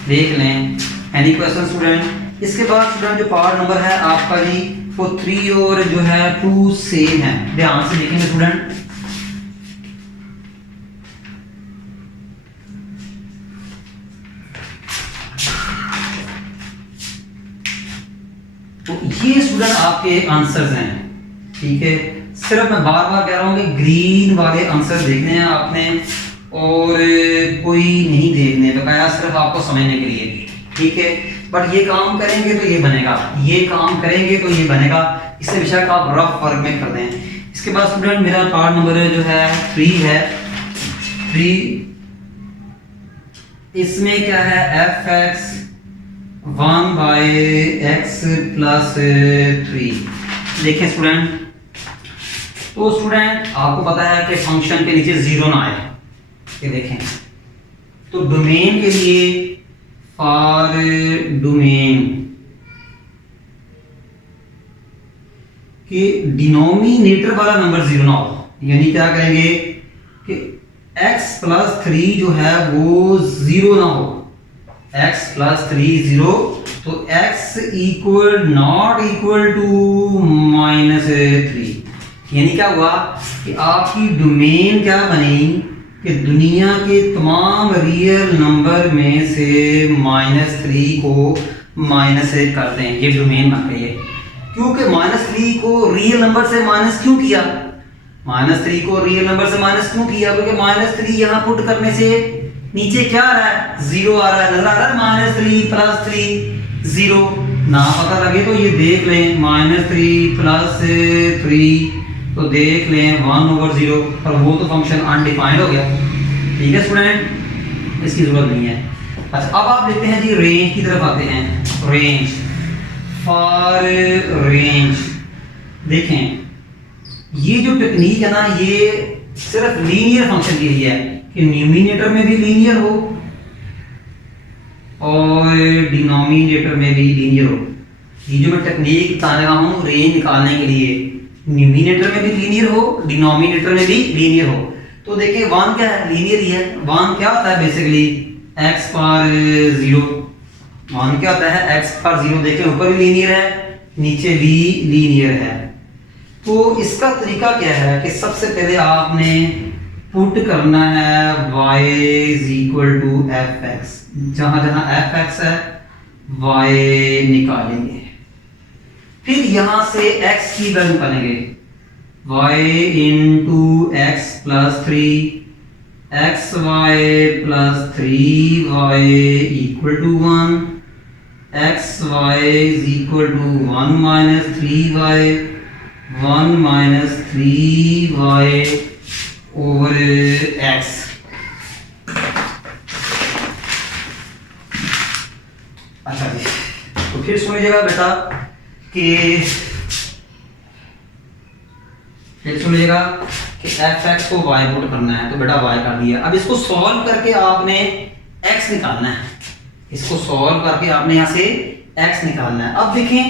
देख लें, एनी क्वेश्चन स्टूडेंट। इसके बाद स्टूडेंट जो पार्ट नंबर है आपका जी वो 3 और जो है 2 सेम है, ध्यान से देखेंगे स्टूडेंट। तो ये स्टूडेंट आपके आंसर्स हैं, ठीक है। सिर्फ मैं बार बार कह रहा हूं कि ग्रीन वाले आंसर देखने हैं आपने और कोई नहीं देखने, बकाया सिर्फ आपको समझने के लिए, ठीक है। बट ये काम करेंगे तो ये बनेगा, ये काम करेंगे तो ये बनेगा। इससे बेशक आप रफ वर्क में कर दें। इसके बाद स्टूडेंट मेरा पार्ट नंबर जो है 3 है। 3 इसमें क्या है, एफ एक्स 1/x प्लस 3। देखें स्टूडेंट, तो स्टूडेंट आपको पता है कि फंक्शन के नीचे 0 ना आए, ये देखें। तो डोमेन के लिए फॉर डोमेन कि डिनोमिनेटर वाला नंबर 0 ना हो, यानी क्या करेंगे कि x प्लस 3 जो है वो 0 ना हो। x प्लस 3 0, तो x equal not equal to -3। यानी क्या हुआ कि आपकी डोमेन क्या बनी कि दुनिया के तमाम रियल नंबर में से -3 को -1 कर दें, ये डोमेन बन गई है। क्योंकि -3 को रियल नंबर से माइनस क्यों किया, -3 को रियल नंबर से माइनस क्यों किया, क्योंकि -3 यहाँ पुट करने से नीचे क्या आ रहा है, 0 आ रहा है, नजर आ रहा है। -3 प्लस 3 0 ना पता लगे तो ये देख लें, -3 प्लस 3 तो देख लें 1/0, और वो तो फंक्शन अनडिफाइंड हो गया, ठीक है स्टूडेंट, इसकी जरूरत नहीं है। अच्छा अब आप देखते हैं जी रेंज की तरफ आते हैं। रेंज फॉर रेंज, देखें ये जो टेक्निक है ना, ये सिर्फ लीनियर फंक्शन के लिए है कि न्यूमिनेटर में भी लीनियर हो और डिनोमिनेटर में भी लीनियर हो। ये जो मैं टेक्निक बता रहा हूँ रेंज निकालने के लिए, न्यूमिनेटर में भी लीनियर हो, डिनोमिनेटर में भी लीनियर हो। तो देखिए 1 क्या है, लीनियर ही है। 1 क्या होता है बेसिकली, x पर 0। 1 क्या होता है, x पर 0। देखिए ऊपर भी लीनियर है, नीचे भी लीनियर है। तो इसका तरीका क्या है कि सबसे पहले आपने पुट करना है y = fx, जहां जहां fx है y निकालेंगे, फिर यहां से x की वैल्यू निकालेंगे, y * x + 3 xy + 3y = 1, xy = 1 - 3y 1 - 3y over x। अच्छा जी, तो फिर सुनिएगा बेटा कि fx को y पुट करना है, तो बेटा y कर दिया। अब इसको सॉल्व करके आपने x निकालना है, इसको सॉल्व करके आपने यहां से x निकालना है। अब देखें,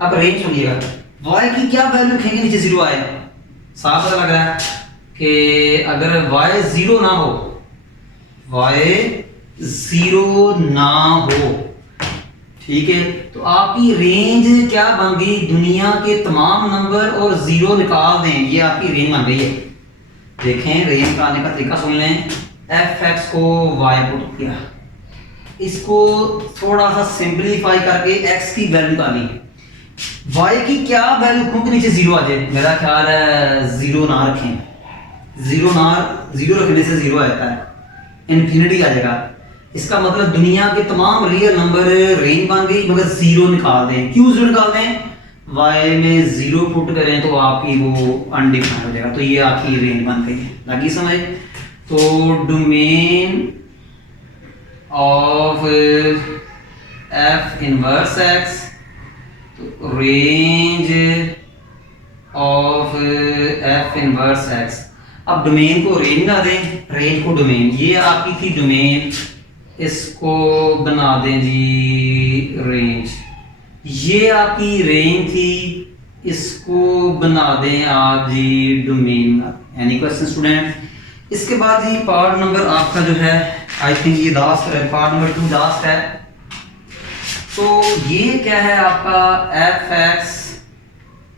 अब रेंज सुनिएगा, y की क्या वैल्यू लिखेंगे, नीचे 0 आए, साफ पता लग रहा है कि अगर y 0 ना हो, y 0 ना हो, ठीक है, तो आपकी रेंज क्या बन गई, दुनिया के तमाम नंबर और 0 निकाल दें, ये आपकी रेंज बन गई है। देखें रेंज निकालने का तरीका सुन लें। fx को y पुट किया, इसको थोड़ा सा सिंपलीफाई करके x की वैल्यू निकाली, y की क्या वैल्यू, क्योंकि नीचे 0 आ जाए, मेरा ख्याल है 0 ना रखें, जीरो ना, जीरो रखने से जीरो आता है, इन्फिनिटी आ जाएगा। इसका मतलब दुनिया के तमाम रियल नंबर रेंज बन गई, मगर जीरो निकाल दें। क्यों जीरो निकाल दें? वाई में जीरो पुट करें तो आपकी वो अनडिफाइंड हो जाएगा, तो ये आपकी रेंज बन गई है। लगी समझ? तो domain of F inverse X, तो range of F inverse X. अब डोमेन को रेंज ना दें, रेंज को डोमेन। ये आपकी थी डोमेन, इसको बना दें जी रेंज। ये आपकी रेंज थी, इसको बना दें आप जी डोमेन। Any question student? इसके बाद जी पार्ट नंबर आपका जो है, आई थिंक ये लास्ट है, पार्ट नंबर 2 लास्ट है। तो ये क्या है आपका, f x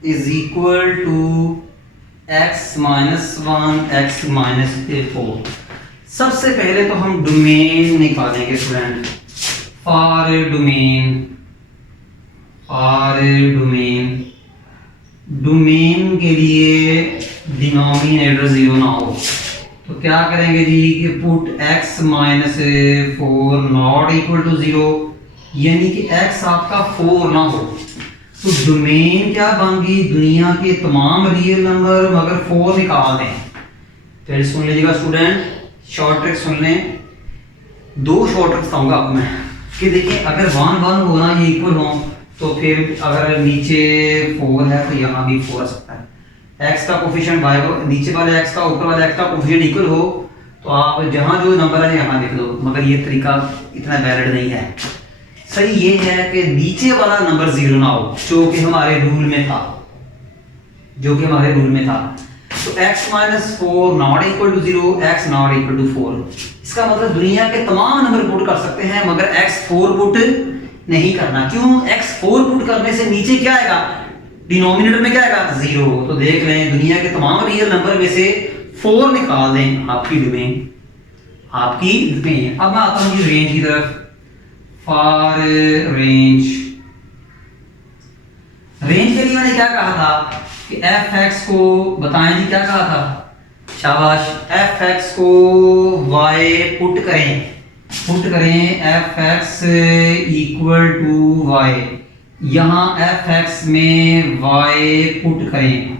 is equal to x minus 1 x minus 4। सबसे पहले तो हम डोमेन निकालेंगे student. For domain, for domain, domain के लिए डिनोमिनेटर जीरो ना हो तो क्या करेंगे जी कि put x minus 4 not equal to zero, यानी कि x आपका 4 ना हो। तो डोमेन क्या बन गई, दुनिया के तमाम रियल नंबर मगर 4 निकाल दें। फिर सुन लीजिएगा स्टूडेंट, शॉर्ट ट्रिक सुन लें। 2 शॉर्ट ट्रिक्स बताऊंगा आपको मैं कि देखिए, अगर 1 1 होना ये इक्वल हो तो फिर अगर नीचे 4 है तो यहाँ भी 4 आ सकता है। x का कोफिशिएंट y को, नीचे वाले x का ऊपर वाले x का कोफिशिएंट इक्वल हो तो आप जहाँ जो नंबर है यहाँ लिख दो, मगर ये तरीका इतना वैलिड नहीं है। सही ये है कि नीचे वाला नंबर जीरो ना हो, जो कि हमारे रूल में था, जो कि हमारे रूल में था। तो x minus 4 not equal to zero, x not equal to 4। इसका मतलब दुनिया के तमाम नंबर पुट कर सकते हैं मगर x 4 पुट नहीं करना। क्यों? x 4 पुट करने से नीचे क्या आएगा, डिनोमिनेटर में क्या आएगा, जीरो। तो देख लें, दुनिया के तमाम रियल नंबर में से 4 निकाल दें, आपकी डोमेन, आपकी डोमेन। अब मैं आता हूँ रेंज की तरफ। फॉर रेंज, रेंज के लिए मैंने क्या कहा था कि एफ एक्स को बताएं जी, क्या कहा था, शाबाश, एफ एक्स को y पुट करें, पुट करें f x equal to y। यहां एफ एक्स में y पुट करें।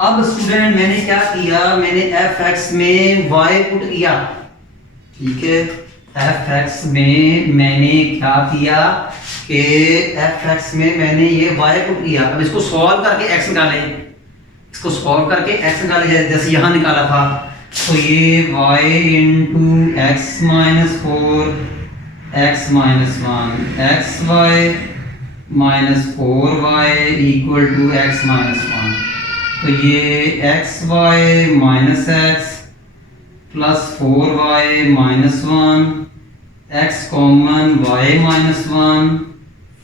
अब स्टूडेंट मैंने क्या किया, मैंने एफ एक्स में y पुट किया, ठीक है। एफ एक्स में मैंने क्या किया कि एफ एक्स में मैंने ये y पुट किया। अब इसको सॉल्व करके x निकालें, इसको सॉल्व करके x निकालें, जैसे यहाँ निकाला था। तो ये y into x minus 4 x minus 1 x y minus 4y equal to x minus 1। तो ये x y minus x plus 4y minus 1 x common y minus 1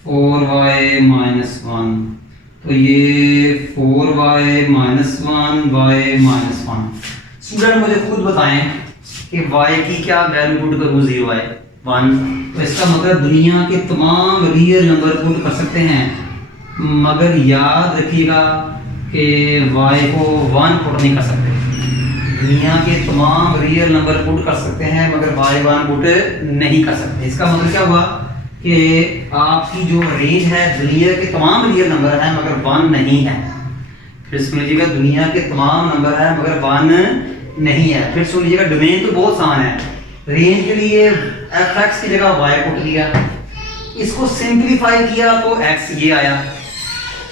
4y minus 1। तो ये 4y minus 1 y minus 1। Student मुझे खुद बताएं कि y की क्या वैल्यू पुट करूँ, 0 है 1। तो इसका मतलब दुनिया के तमाम रियल नंबर पुट कर सकते हैं, मगर याद रखिएगा कि y को 1 पुट नहीं कर सकते। दुनिया के तमाम रियल नंबर पुट कर सकते हैं मगर y 1 पुट नहीं कर सकते। इसका मतलब क्या हुआ कि आपकी जो रेंज है दुनिया के तमाम रियल नंबर है मगर 1 नहीं है। फिर सुन लीजिएगा, दुनिया के तमाम नंबर है मगर 1 नहीं है। फिर सुन लीजिएगा, डोमेन तो बहुत आसान है। रेंज के लिए एफ एक्स की जगह y पुट किया, इसको सिंप्लीफाई किया तो x ये आया।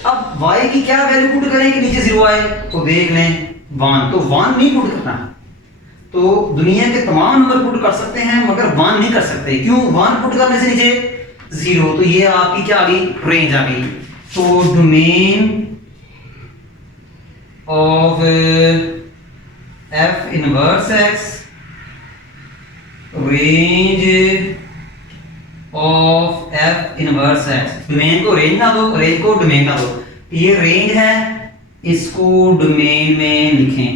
अब y की क्या वैल्यू पुट करेंगे, नीचे 0 आए तो देख लें 1, तो 1 नहीं पुट करना। तो दुनिया के तमाम नंबर पुट कर सकते हैं मगर 1 नहीं कर सकते। क्यों? 1 पुट करने से नीचे 0। तो ये आपकी क्या आ गई, रेंज आ गई। तो domain of F inverse X, range of F inverse x. Domain को रेंज ना दो, रेंज को डोमेन ना दो। ये रेंज है, इसको डोमेन में लिखें,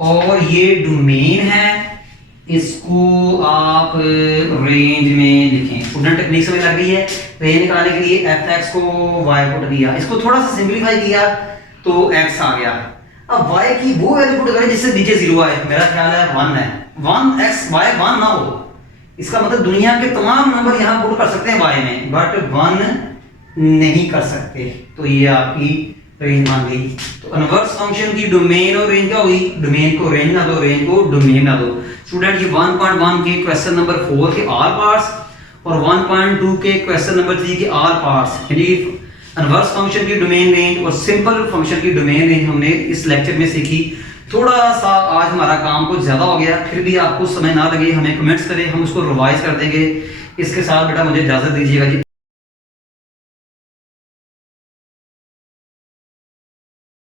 और ये डोमेन है, इसको आप रेंज में लिखें। स्टूडेंट टेक्निक समझ लग गई है। रेंज निकालने के लिए एफ एक्स को y पुट किया, इसको थोड़ा सा सिंप्लीफाई किया तो x आ गया। अब y की वो वैल्यू पुट करें जिससे नीचे 0 आए, मेरा ख्याल है 1 है, 1 x y 1 ना हो, इसका मतलब दुनिया के तमाम नंबर यहाँ पुट कर सकते हैं y में, बट 1 नहीं कर सकते, तो ये आपकी रेंज मान गई। तो इनवर्स फंक्शन की डोमेन और रेंज क्या हुई, डोमेन को रेंज ना दो, रेंज को डोमेन ना दो। स्टूडेंट ये 1.1 के क्वेश्चन नंबर 4 के ऑल पार्ट्स और 1.2 के क्वेश्चन नंबर 3 के ऑल पार्ट्स, यानी इनवर्स फंक्शन की डोमेन रेंज और सिंपल फंक्शन की डोमेन रेंज हमने इस लेक्चर में सीखी। थोड़ा सा आज हमारा काम कुछ ज़्यादा हो गया, फिर भी आपको समय ना लगे हमें कमेंट्स करें, हम उसको रिवाइज कर देंगे। इसके साथ बेटा मुझे इजाज़त दीजिएगा जी।